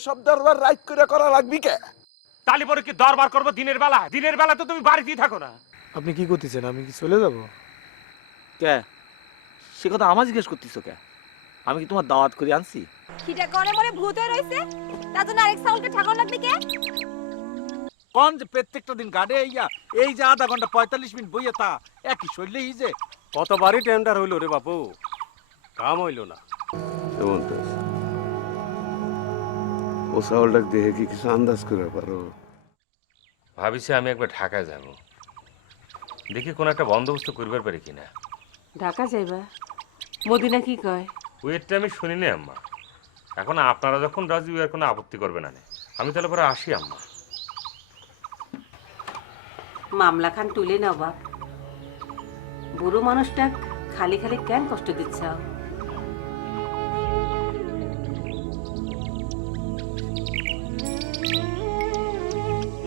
এসব দরবার রাইট করে করা লাগবে কে? তালি পরে কি দরবার করবো দিনের বেলা? দিনের বেলা তো তুমি বাড়িতেই থাকো না। আপনি কি করতেছেন? আমি কি চলে যাব? কে সে কথা আমার জিজ্ঞেস করতেছো কে? আমি কি তোমার দাওয়াত করে আনছি? কিটা করে মনে ভূত হয়ে রইছে, তার জন্য আরেক সাউলকে ঠাকুর লাগবে কে? কোন যে প্রত্যেকটা দিন গাড়ে আইয়া এই যে আধা ঘন্টা 45 মিনিট বইয়া তা একই শরীরে যে কতবারই টেন্ডার হইলো রে বাপু, কাম হইলো না। এমন তো ও চাউলটা দেখে কি কিছু আন্দাজ করে পারো? ভাবিছি আমি একবার ঢাকা যাব, দেখি কোন একটা বন্দোবস্ত করবার পারি কিনা। ঢাকা যাইবা? মদিনা কি কয়? ওয়েটটা আমি শুনিনি আম্মা। এখন আপনারা যখন রাজি আর কোনো আপত্তি করবে না, আমি তাহলে পরে আসি আম্মা। মামলা খান তুলে নাও বাপ। বুড়ো মানুষটা খালি খালি কেন কষ্ট দিচ্ছ?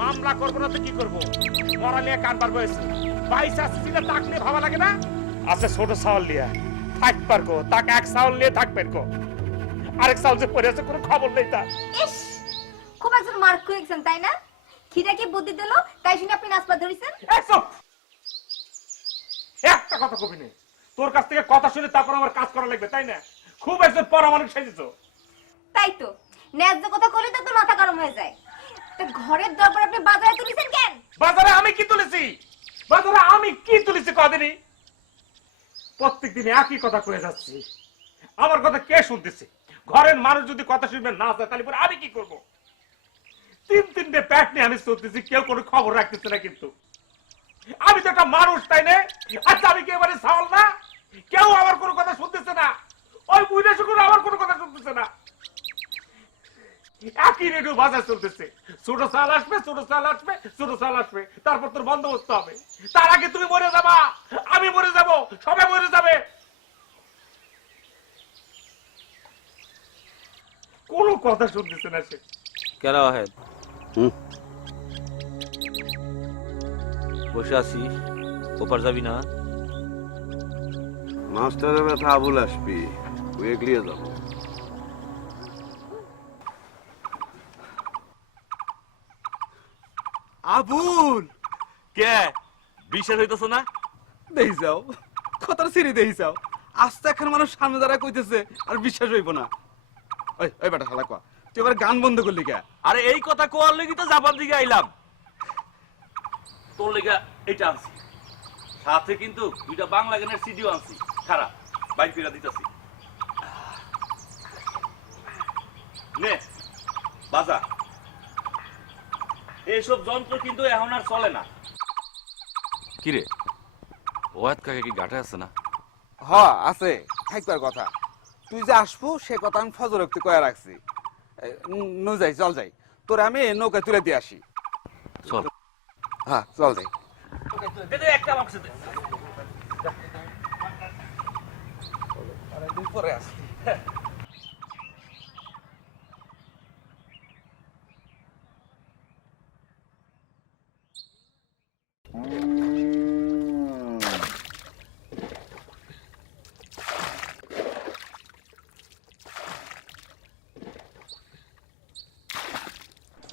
মামলা করবো না তো কি করবো? মরা নিয়ে কান পারবো এসে বাইশ আসছে না, তাক নিয়ে ভাবা লাগে না? আছে ছোট চাউল নিয়ে থাক পারবো, তাকে এক চাউল নিয়ে থাক পারবো, আরেক চাউল যে পড়ে আছে কোনো খবর নেই তার। ইস, খুব একজন মার্ক করেছেন তাই না? খিদা কি বুদ্ধি দিল তাই শুনে আপনি নাচপা ধরেছেন? একটা কথা কবি নেই, তোর কাছ থেকে কথা শুনে তারপর আমার কাজ করা লাগবে তাই না? খুব একজন পরামানুষ সেজেছো। তাই তো, ন্যায্য কথা কইলে তো আপনার মাথা গরম হয়ে যায়। তা ঘরের দরবার আপনি বাজারে তুলেছেন কেন? বাজারে আমি কি তুলেছি? বাজারে আমি কি তুলেছি কদিনই? প্রত্যেকদিন একই কথা কয়ে যাচ্ছি, আমার কথা কে শুনতেছে? ঘরের মানুষ যদি কথা শুনবে না যায় তাহলে পরে আমি কি করব? তিনটে প্যাট নিয়ে আমি চলতেছি, কেউ কোনো খবর রাখতেছে না। কিন্তু আমি তো একটা মানুষ তাই না? আচ্ছা আমি কি এবারে সাওয়াল না? কেউ আমার কোনো কথা শুনতেছে না, ওই বুঝে শুকুন আমার কোনো কথা শুনতেছে না। একই রেডিও বাজার চলতেছে, ছোট চাল আসবে, ছোট চাল আসবে, ছোট চাল আসবে, তারপর তোর বন্দোবস্ত হবে। তার আগে তুমি মরে যাবা, আমি মরে যাব, সবাই মরে যাবে। কোনো কথা শুনতেছে না সে। কেন আহেদ বসে আছিস? ওপার যাবি না? মাস্টারের ব্যথা আবুল আসবি, তুই এগলিয়ে যাবো। আবুল কে বিশ্বাস হইতেছ না? দেই যাও কথাটা সিরি দেই যাও, আস্তে এখন মানুষ সামনে দাঁড়া কইতেছে আর বিশ্বাস হইব না। ওই ওই বেটা শালা কয়া, তুই এবার গান বন্ধ করলি কে? আরে এই কথা কোয়ার লাগি তো জাপান দিকে আইলাম। তোর লেগা এইটা আনছি, সাথে কিন্তু দুইটা বাংলা গানের সিডিও আনছি। খারাপ বাইক ফিরা দিতেছি, নে বাজা। এইসব যন্ত্র কিন্তু এখন আর চলে না। কিরে, ওয়াদ কাকে কি গাঠে আছে না? হ আছে, থাকবার কথা। তুই যে আসবো সে কথা আমি ফজর রক্তি কয়ে রাখছি। নু যাই চল যাই তোর আমি নৌকায় তুলে দিয়ে আসি চল হ্যাঁ চল যাই একটা বাক্স দে পরে আসি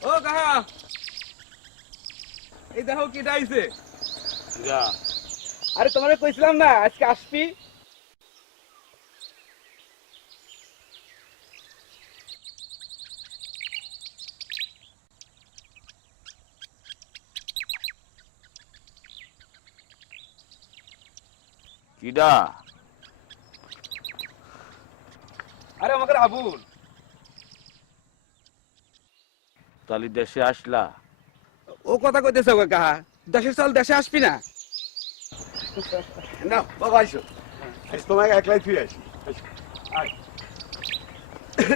ও কাহা এই দেখো কি ডাইছে আরে তোমারে কইছিলাম না আজকে আসবি কিডা আরে আমাকে আবুল তালি দেশে আসলা ও কথা কইতেছে ওই কাহা দেশে চল দেশে আসবি না না বাবা আইসো আজ তোমাকে একলাই ফিরে আসি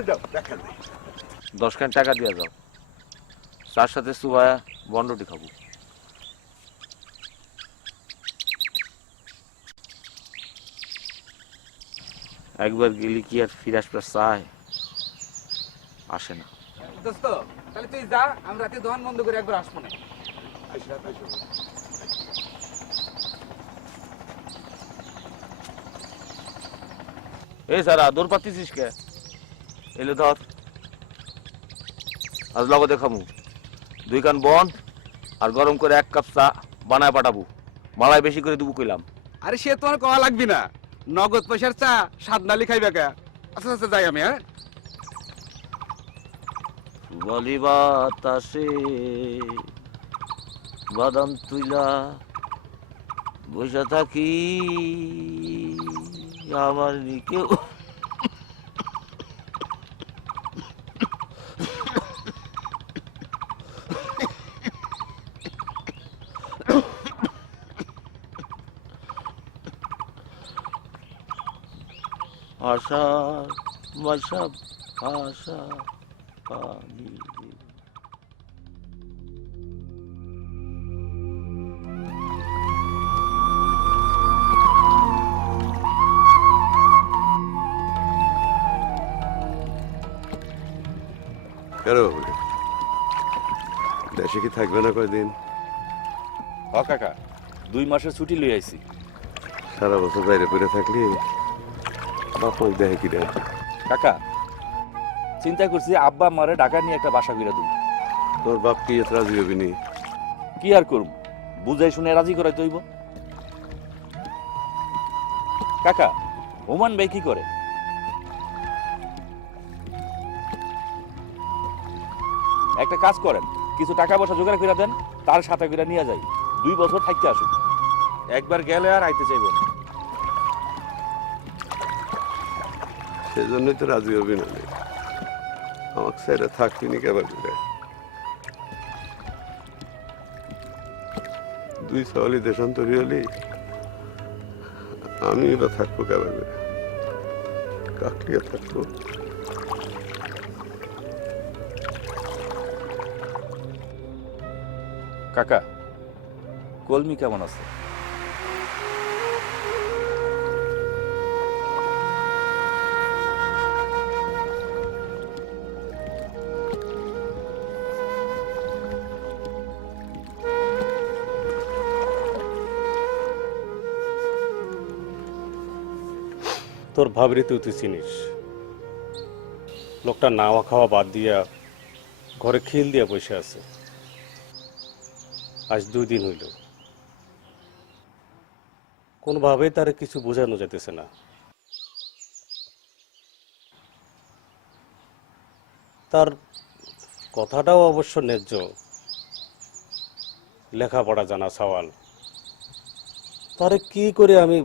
দাও দেখা নেই 10 খান টাকা দিয়া যাও তার সাথে সুবায়া বন্ডটি খাবো একবার গেলি কি আর ফিরে আসবে চায় আসে না দোস্ত তাহলে তুই যা আমি রাতে দোকান বন্ধ করে একবার আসবো না আইসো আইসো এই সারা দৌড় পাচ্ছিস কে এলে ধর আজ লগতে খামু 2 কান বন আর গরম করে 1 কাপ চা বানায় পাঠাবো মালাই বেশি করে দেবো কইলাম আরে সে তোমার কওয়া লাগবি না নগদ পয়সার চা স্বাদ নালি খাইবে কে আচ্ছা আচ্ছা যাই আমি হ্যাঁ বলি বাতাসে বাদাম তুইলা বসে থাকি আমার কেউ আশা মাশা আশা পানি কেন দেশে কি থাকবে না কয়দিন? হ কাকা 2 মাসের ছুটি লই আইছি সারা বছর বাইরে পড়ে থাকলি বাপ মাকে দেখে কি দেয়? কাকা চিন্তা করছি আব্বা আমারে ঢাকা নিয়ে একটা বাসা কইরা দেব তোর বাপ কি এত রাজি হবি নি? কি আর করব বুঝাই শুনে রাজি করাই তৈব কাকা ওমান ভাই কি করে একটা কাজ করেন কিছু টাকা পয়সা জোগাড় করে দেন তার সাথে করে নিয়ে যাই 2 বছর থাকতে আসুক একবার গেলে আর আইতে চাইব না সেজন্যই তো রাজি হবি না আমাকে ছেড়ে থাকবি নি কেবার করে 2 সওয়ালি দেশান্তরী হলি আমি বা থাকবো কেবার করে কাকলিয়া থাকবো কাকা কলমি কেমন আছে তোর ভাবরি তুই চিনিস লোকটা নাওয়া খাওয়া বাদ দিয়া ঘরে খিল দিয়া বসে আছে আজ 2 দিন হইল কোনোভাবেই তার কিছু বোঝানো যেতেছে না তার কথাটাও অবশ্য ন্যায্য লেখাপড়া জানা সওয়াল তারে কি করে আমি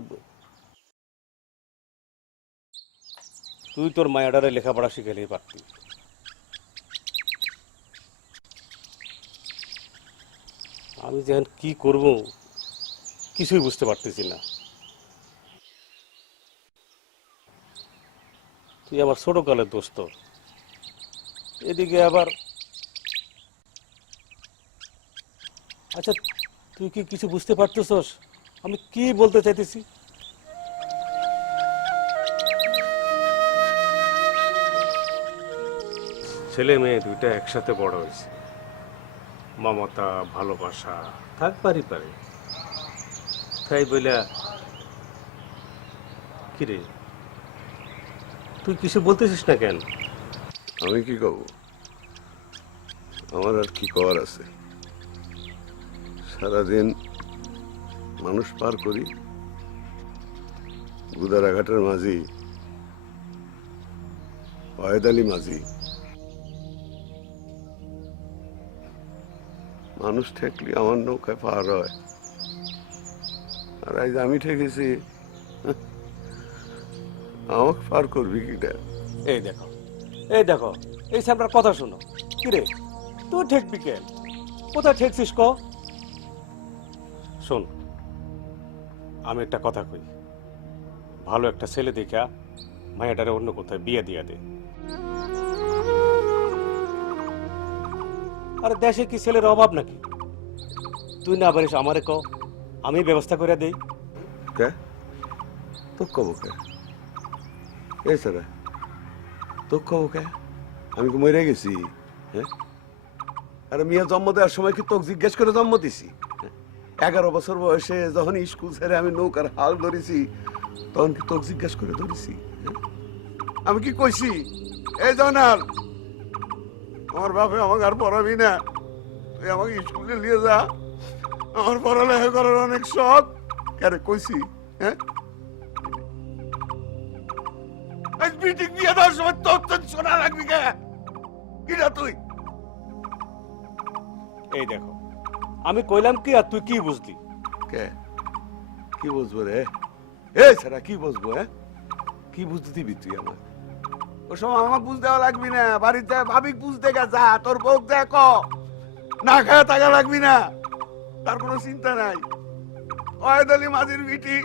তুই তোর মায়াডারে লেখাপড়া শিখালেই পারতি আমি যেন কি করব কিছুই বুঝতে পারতেছি না তুই আমার ছোটকালের দোস্ত এদিকে আবার আচ্ছা তুই কি কিছু বুঝতে পারতেছস আমি কি বলতে চাইতেছি? ছেলে মেয়ে দুইটা একসাথে বড় হয়েছে, মমতা ভালোবাসা থাকবারই পারে, তাই বলে কিরে তুই কিছু বলতেছিস না কেন? আমি কি কব? আমার আর কি করার আছে? সারাদিন মানুষ পার করি, গুদারাঘাটের মাঝি ওয়াহেদ আলী মাঝি মানুষ ঠেকলি আমার নৌকায় পার হয়, আর আজ আমি ঠেকেছি, আমাকে পার করবি কিটা? এই দেখো এই স্যামটার কথা শোনো। কিরে তুই ঠেকবি কেন? কোথায় ঠেকছিস ক? শোন আমি একটা কথা কই, ভালো একটা ছেলে দেখা মায়াটারে অন্য কোথায় বিয়ে দিয়া দে। আরে দেশে কি ছেলের অভাব নাকি? তুই না পারিস আমারে ক, আমি ব্যবস্থা করে দেই। কে তো কব কে? এই স্যার তো কব কে? আমি কি মরে গেছি? হ্যাঁ, আরে মিয়া জন্ম দেওয়ার সময় কি তোকে জিজ্ঞেস করে জন্ম দিছি? 11 বছর বয়সে যখন স্কুল ছেড়ে আমি নৌকার হাল ধরেছি তখন কি তোকে জিজ্ঞেস করে ধরেছি? আমি কি কইছি এই জনাল আমার বাপে আমাকে আর পড়াবি না, তুই আমাকে স্কুলে নিয়ে যা, আমার পড়ালেখা করার অনেক শখ, কেন কইছি? হ্যাঁ, মিটিং নিয়ে দেওয়ার সময় তোর তো শোনা লাগবি কে? কিনা তুই? এই দেখো আমি কইলাম কি আর তুই কি বুঝলি? কে কি বুঝবো রে? এই ছাড়া কি বুঝবো? হ্যাঁ, কি বুঝতে দিবি তুই আমার? ওসব আমার বুঝ দেওয়া লাগবি না, বাড়িতে ভাবি বুঝতে গে যা, তোর বউ দেখ না খায় টাকা লাগবি না, তার কোনো চিন্তা নাই। ওয়াহেদ আলী মাঝির বিটি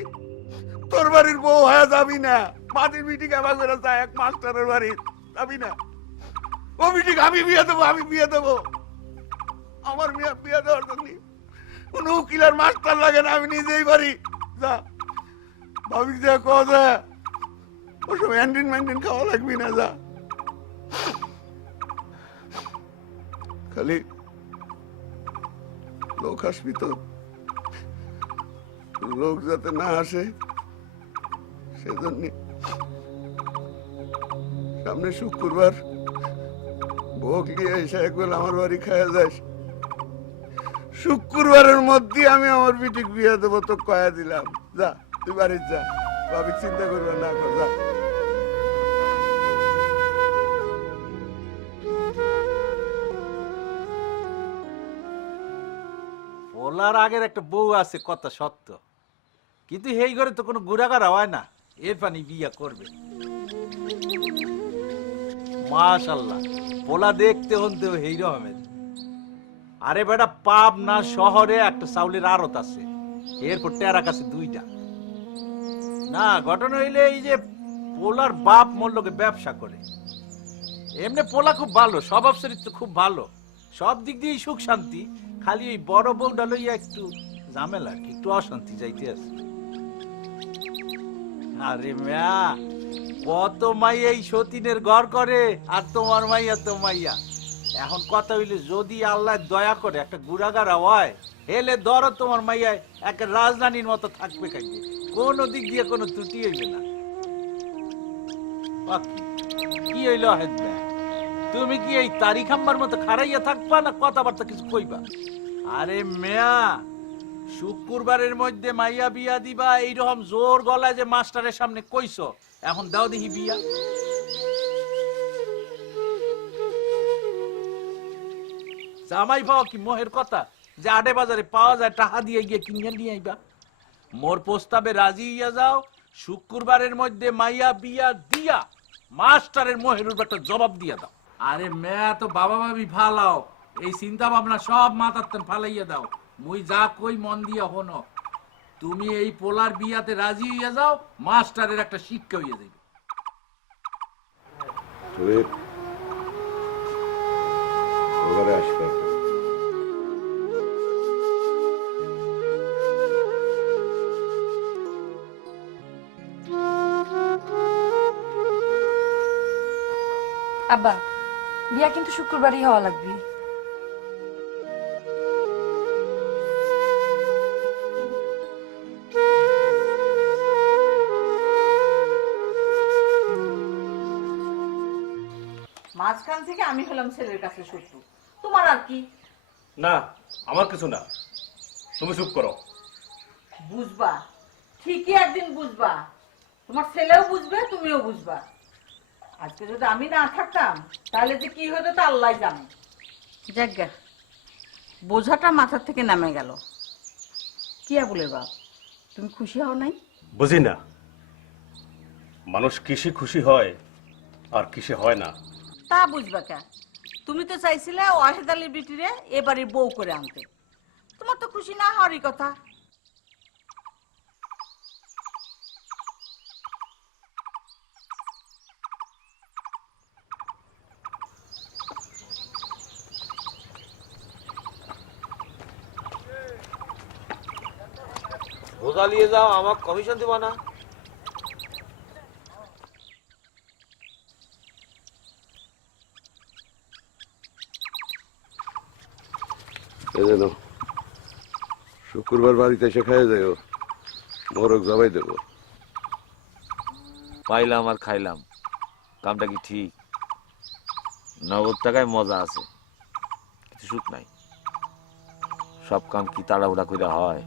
তোর বাড়ির বউ হয়ে যাবি না, মাঝির বিটি কেমা করে যায় এক মাস্টারের বাড়ি যাবি না? ও বিটিকে আমি বিয়ে দেবো, আমি বিয়ে দেবো, আমার বিয়ে দেওয়ার জন্য কোন উকিলের মাস্টার লাগে না, আমি নিজেই পারি। যা ভাবি যা কথা ওসব মেনটেন খাওয়া লাগবি না, যা। খালি লোক আসবি তো, লোক যাতে না আসে সেজন্য সামনে শুক্রবার ভোগ নিয়ে এসে একবার আমার বাড়ি খাওয়া যাস। শুক্রবারের মধ্যে আমি আমার বিটিক বিয়ে দেবো, তো কয়া দিলাম। যা তুই বাড়ি যা, ভাবি চিন্তা করবে না, কর যা। ওলার আগের একটা বউ আছে কথা সত্য, কিন্তু এই ঘরে তো কোনো গুড়াগাড়া হয় না, এর পানি বিয়া করবে। মাশাল্লাহ পোলা দেখতে হতে এই রকমের। আরে বেটা পাপ না শহরে একটা চাউলের আড়ত আছে, এরপর টেরা কাছে 2টা। না ঘটনা হইলে এই যে পোলার বাপ মল্লকে ব্যবসা করে, এমনি পোলা খুব ভালো, স্বভাব চরিত্র খুব ভালো, সব দিক দিয়ে সুখ শান্তি, খালি ওই বড় বউটা লইয়া একটু ঝামেলা, একটু অশান্তি যাইতে আছে। আরে মিয়া কত মাইয়া এই সতীনের ঘর করে, আর তোমার মাইয়া তো মাইয়া। এখন কথা হইলে যদি আল্লাহ দয়া করে একটা গুড়াগাড়া হয়, হেলে ধরো তোমার মাইয়া একটা রাজধানীর মতো থাকবে, খাইবে কোন দিক দিয়ে কোনো ত্রুটি হইবে না। কি হইল হেদ, তুমি কি এই তারিখ আম্বার মতো খারাইয়া থাকবা না কথাবার্তা কিছু কইবা? আরে মেয়া শুক্রবারের মধ্যে মাইয়া বিয়া দিবা এইরকম জোর গলায় যে মাস্টারের সামনে কইছো, এখন দাও দেখি বিয়া। জামাই পাওয়া কি মোহের কথা যে আডে বাজারে পাওয়া যায়, টাকা দিয়ে গিয়ে কিনে নিয়ে আইবা? মোর প্রস্তাবে রাজি হইয়া যাও, শুক্রবারের মধ্যে মাইয়া বিয়া দিয়া মাস্টারের মোহের একটা জবাব দিয়া দাও। আরে মেয়া তো বাবা ভাবি ফালাও, এই চিন্তা ভাবনা সব মাথার ফালাইয়া দাও। মুই যা কই মন দিয়া হনো, তুমি এই পোলার বিয়াতে রাজি হইয়া যাও, মাস্টারের একটা শিক্ষা হইয়া যাইবে। তুই পরে আসবে। আব্বা বিয়া কিন্তু শুক্রবারই হওয়া লাগবে। মাঝখান থেকে আমি হলাম ছেলের কাছে শত্রু, তোমার আর কি? না আমার কিছু না, তুমি চুপ করো। বুঝবা, ঠিকই একদিন বুঝবা, তোমার ছেলেও বুঝবে, তুমিও বুঝবা। আজকে যদি আমি না থাকতাম তাহলে যে কি হতো তা আল্লাহ জানে। যাজ্ঞা, বোঝাটা মাথার থেকে নামে গেল। কি বলে বাপ, তুমি খুশি হও নাই? বুঝি না মানুষ কিসে খুশি হয় আর কিসে হয় না। তা বুঝবা কে? তুমি তো চাইছিলে ওয়াহেদ আলীর বিটিরে এবারে বউ করে আনতে, তোমার তো খুশি না হওয়ারই কথা। বোঝা নিয়ে যাও, আমার কমিশন দিবা না? শুক্রবার বাড়িতে এসে খাইয়ে যাও, মোরগ জবাই দেবো। পাইলাম আর খাইলাম, কামটা কি ঠিক? নগদ টাকায় মজা আছে, কিছু সুখ নাই। সব কাম কি তাড়াহুড়া করে হয়?